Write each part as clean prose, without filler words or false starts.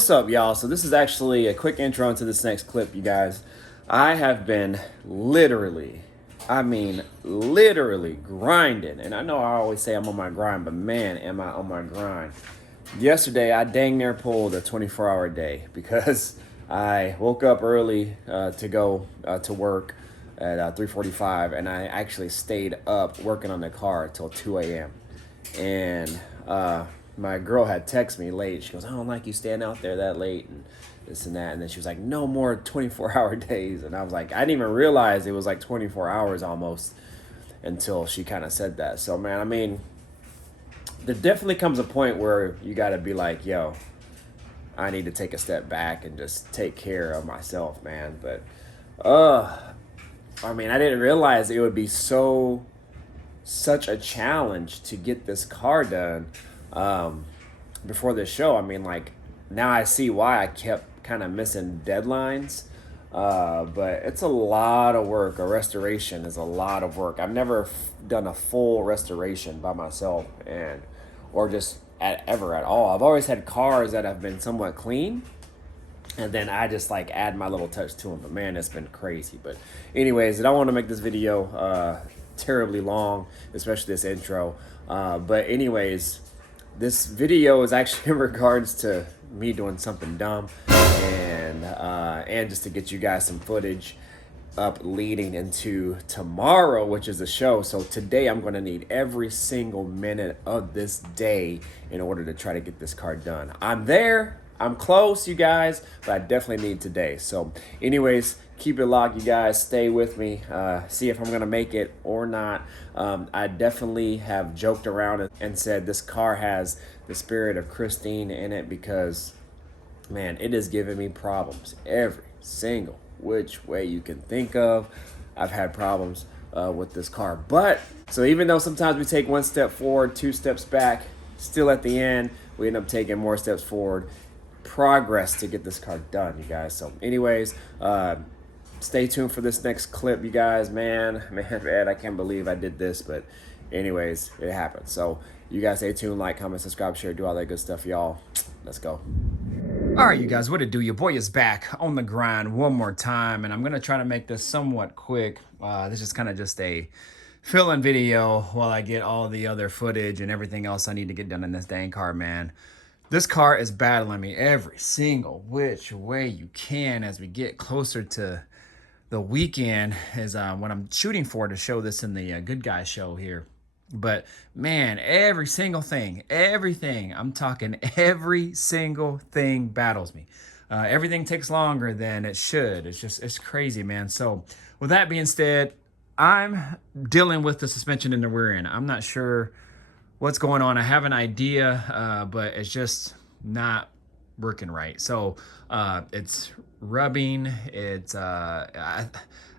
What's up, y'all? So this is actually a quick intro into this next clip, you guys. I have been literally, literally grinding. And I know I always say I'm on my grind, but man, am I on my grind. Yesterday, I dang near pulled a 24-hour day because I woke up early to go to work at 3:45, and I actually stayed up working on the car till 2 a.m. And my girl had texted me late. She goes, "I don't like you staying out there that late," and this and that. And then she was like, "No more 24-hour days." And I was like, I didn't even realize it was like 24 hours almost until she kind of said that. So, man, there definitely comes a point where you got to be like, yo, I need to take a step back and just take care of myself, man. But, I didn't realize it would be such a challenge to get this car done before this show. Now I see why I kept kind of missing deadlines. But it's a lot of work. A restoration is a lot of work. I've never done a full restoration by myself or just ever at all. I've always had cars that have been somewhat clean, and then I just like add my little touch to them. But man, it's been crazy. But anyways, I don't want to make this video terribly long, especially this intro. But anyways, this video is actually in regards to me doing something dumb, and just to get you guys some footage up leading into tomorrow, which is the show. So today I'm going to need every single minute of this day in order to try to get this car done. I'm there. I'm close, you guys, but I definitely need today. So anyways, keep it locked, you guys. Stay with me. See if I'm going to make it or not. I definitely have joked around and said this car has the spirit of Christine in it because, man, it is giving me problems every single which way you can think of. I've had problems with this car. But, so even though sometimes we take one step forward, two steps back, still at the end, we end up taking more steps forward. Progress to get this car done, you guys. So anyways, stay tuned for this next clip, you guys. Man, I can't believe I did this, but anyways, it happened. So you guys stay tuned, like, comment, subscribe, share, do all that good stuff, y'all. Let's go. All right, you guys, what it do? Your boy is back on the grind one more time, and I'm gonna try to make this somewhat quick. This is kind of just a fill-in video while I get all the other footage and everything else I need to get done in this dang car, man. This car is battling me every single which way you can as we get closer to the weekend is what I'm shooting for to show this in the Good Guy show here. But man, every single thing, everything, I'm talking every single thing battles me. Everything takes longer than it should. It's crazy, man. So with that being said, I'm dealing with the suspension in the rear end. I'm not sure what's going on. I have an idea, but it's just not working right. So it's rubbing. It's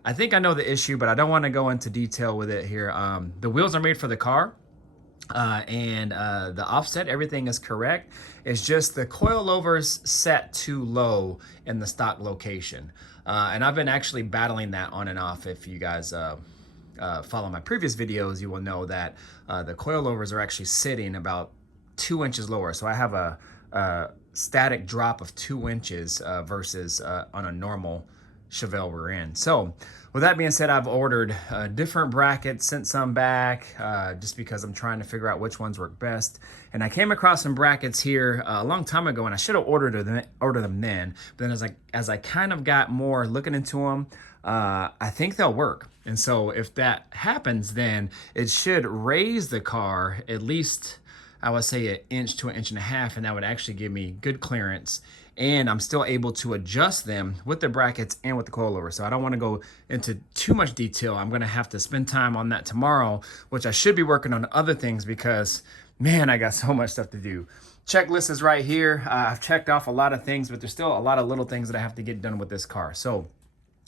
I think I know the issue, but I don't want to go into detail with it here. The wheels are made for the car, and the offset, everything is correct. It's just the coilovers set too low in the stock location, and I've been actually battling that on and off. If you guys follow my previous videos, you will know that the coilovers are actually sitting about 2 inches lower. So I have a static drop of 2 inches versus on a normal Chevelle rear end. So with that being said, I've ordered different brackets, sent some back just because I'm trying to figure out which ones work best. And I came across some brackets here a long time ago, and I should have ordered them then. But then as I kind of got more looking into them, I think they'll work. And so if that happens, then it should raise the car at least, I would say, 1 inch to 1.5 inches, and that would actually give me good clearance. And I'm still able to adjust them with the brackets and with the coilover. So I don't want to go into too much detail. I'm going to have to spend time on that tomorrow, which I should be working on other things because, man, I got so much stuff to do. Checklist is right here. I've checked off a lot of things, but there's still a lot of little things that I have to get done with this car. So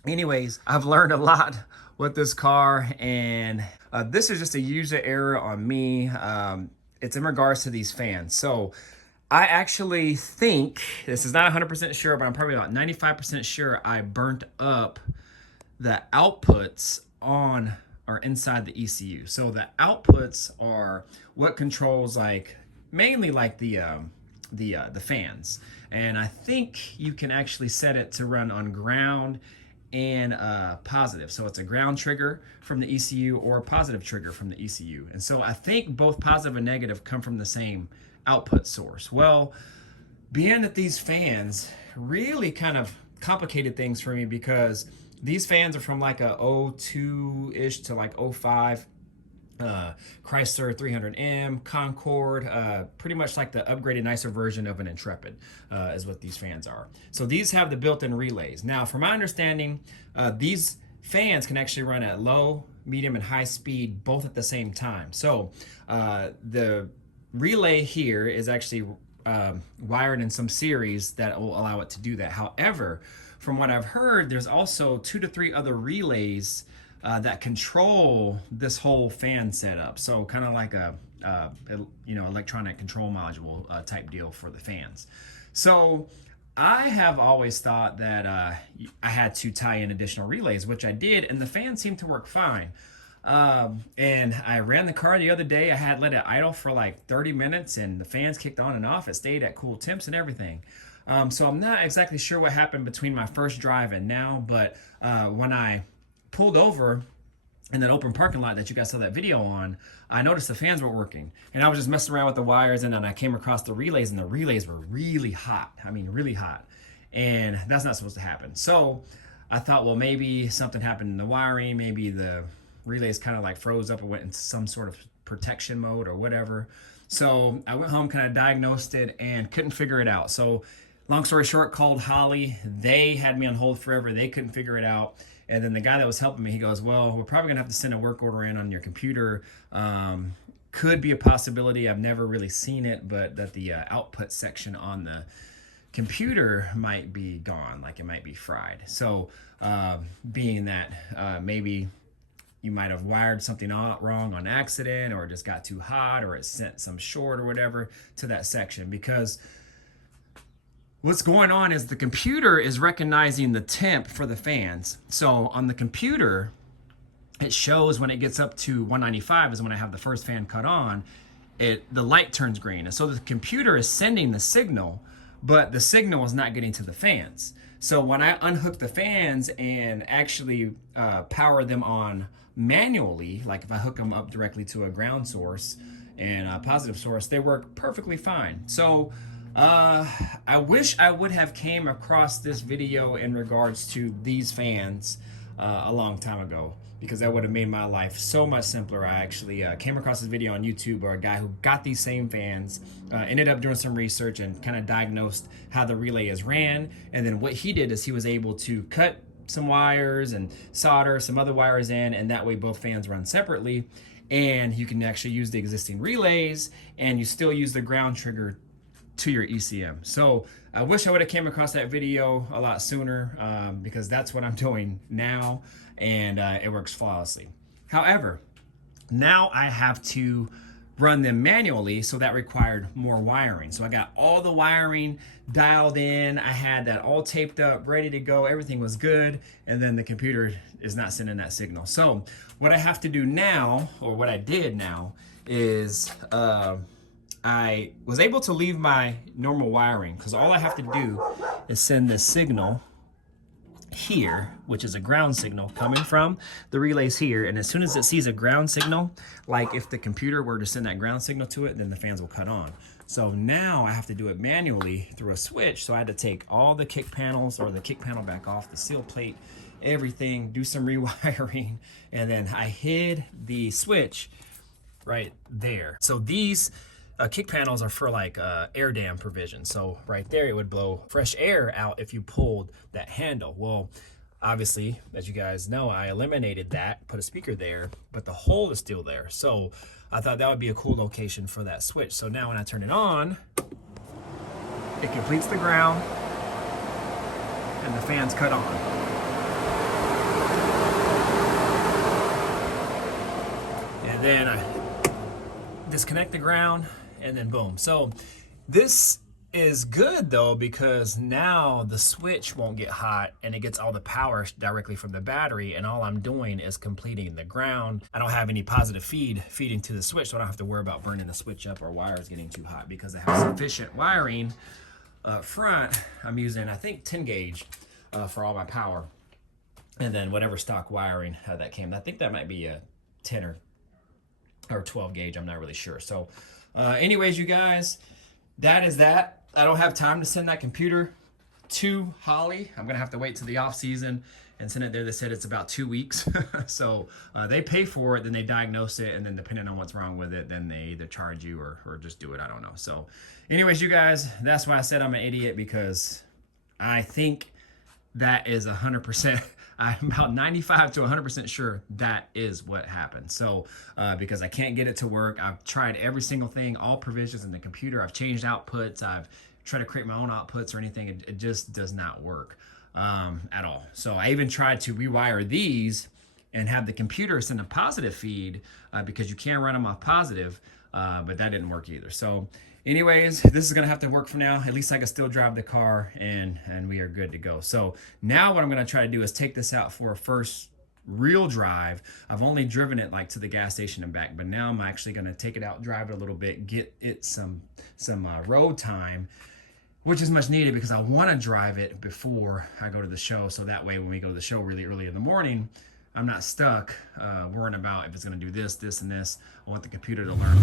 anyways, I've learned a lot with this car, and this is just a user error on me. It's in regards to these fans. So I actually think, this is not 100% sure, but I'm probably about 95% sure I burnt up the outputs on or inside the ECU. So the outputs are what controls mainly the the fans. And I think you can actually set it to run on ground and positive. So it's a ground trigger from the ECU or a positive trigger from the ECU. And so I think both positive and negative come from the same output source. Well, being that these fans really kind of complicated things for me, because these fans are from like a 02-ish to like 05 Chrysler 300M, Concorde, pretty much like the upgraded, nicer version of an Intrepid is what these fans are. So these have the built-in relays. Now, from my understanding, these fans can actually run at low, medium, and high speed both at the same time. So the relay here is actually wired in some series that will allow it to do that. However, from what I've heard, there's also 2 to 3 other relays that control this whole fan setup. So kind of like a electronic control module type deal for the fans. So I have always thought that I had to tie in additional relays, which I did, and the fans seemed to work fine. And I ran the car the other day. I had let it idle for like 30 minutes and the fans kicked on and off. It stayed at cool temps and everything. So I'm not exactly sure what happened between my first drive and now, but when I pulled over in that open parking lot that you guys saw that video on, I noticed the fans were working, and I was just messing around with the wires, and then I came across the relays, and the relays were really hot. I mean, really hot, and that's not supposed to happen. So I thought, well, maybe something happened in the wiring. Maybe the relays kind of like froze up and went into some sort of protection mode or whatever. So I went home, kind of diagnosed it, and couldn't figure it out. So long story short, called Holley. They had me on hold forever. They couldn't figure it out. And then the guy that was helping me, he goes, well, we're probably going to have to send a work order in on your computer. Could be a possibility. I've never really seen it, but that the output section on the computer might be gone, like it might be fried. So being that maybe you might have wired something wrong on accident, or it just got too hot, or it sent some short or whatever to that section. Because what's going on is the computer is recognizing the temp for the fans. So on the computer, it shows when it gets up to 195 is when I have the first fan cut on, the light turns green. And so the computer is sending the signal, but the signal is not getting to the fans. So when I unhook the fans and actually power them on manually, like if I hook them up directly to a ground source and a positive source, they work perfectly fine. So I wish I would have came across this video in regards to these fans a long time ago, because that would have made my life so much simpler. I actually came across this video on YouTube where a guy who got these same fans ended up doing some research and kind of diagnosed how the relay is ran. And then what he did is he was able to cut some wires and solder some other wires in, and that way both fans run separately. And you can actually use the existing relays, and you still use the ground trigger to your ECM. So I wish I would have came across that video a lot sooner, because that's what I'm doing now, and it works flawlessly. However, now I have to run them manually, so that required more wiring. So I got all the wiring dialed in. I had that all taped up, ready to go. Everything was good, and then the computer is not sending that signal. So what I have to do now, or what I did now, is I was able to leave my normal wiring, because all I have to do is send this signal here, which is a ground signal coming from the relays here. And as soon as it sees a ground signal, like if the computer were to send that ground signal to it, then the fans will cut on. So now I have to do it manually through a switch. So I had to take all the kick panels, or the kick panel back off, the seal plate, everything, do some rewiring, and then I hid the switch right there. So these kick panels are for like air dam provision. So right there, it would blow fresh air out if you pulled that handle. Well, obviously, as you guys know, I eliminated that, put a speaker there, but the hole is still there. So I thought that would be a cool location for that switch. So now when I turn it on, it completes the ground and the fans cut on. And then I disconnect the ground, and then boom. So this is good though, because now the switch won't get hot and it gets all the power directly from the battery, and all I'm doing is completing the ground. I don't have any positive feeding to the switch, so I don't have to worry about burning the switch up or wires getting too hot, because I have sufficient wiring up front. I'm using, I think, 10 gauge for all my power, and then whatever stock wiring that came. I think that might be a 10 or 12 gauge, I'm not really sure. So anyways, you guys, that is that. I don't have time to send that computer to Holley. I'm gonna have to wait till the off season and send it there. They said it's about 2 weeks. So they pay for it, then they diagnose it, and then depending on what's wrong with it, then they either charge you or just do it. I don't know. So anyways, you guys, that's why I said I'm an idiot, because I think that is 100%. I'm about 95 to 100% sure that is what happened. So because I can't get it to work, I've tried every single thing, all provisions in the computer. I've changed outputs. I've tried to create my own outputs or anything. It just does not work at all. So I even tried to rewire these and have the computer send a positive feed because you can run them off positive, but that didn't work either. So anyways, this is gonna have to work for now. At least I can still drive the car, and we are good to go. So now what I'm gonna try to do is take this out for a first real drive. I've only driven it like to the gas station and back, but now I'm actually gonna take it out, drive it a little bit, get it some road time, which is much needed, because I want to drive it before I go to the show. So that way, when we go to the show really early in the morning, I'm not stuck worrying about if it's going to do this, this, and this. I want the computer to learn.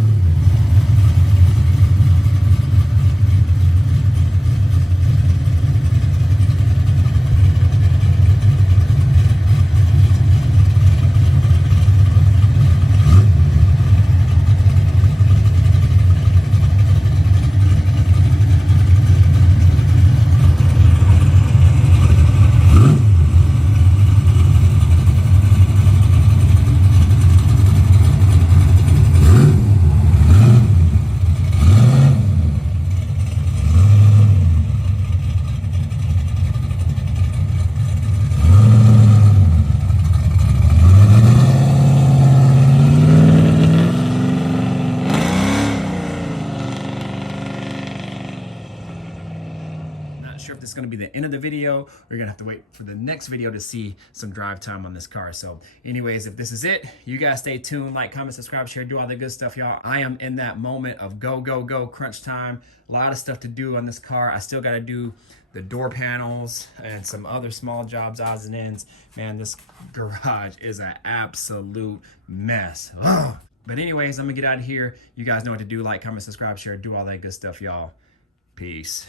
Sure if this is going to be the end of the video, or you're gonna have to wait for the next video to see some drive time on this car. So anyways, if this is it, you guys stay tuned, like, comment, subscribe, share, do all the good stuff, y'all. I am in that moment of go, go, go, crunch time. A lot of stuff to do on this car. I still got to do the door panels and some other small jobs, odds and ends. Man, this garage is an absolute mess. Ugh. But anyways, I'm gonna get out of here. You guys know what to do. Like, comment, subscribe, share, do all that good stuff, y'all. Peace.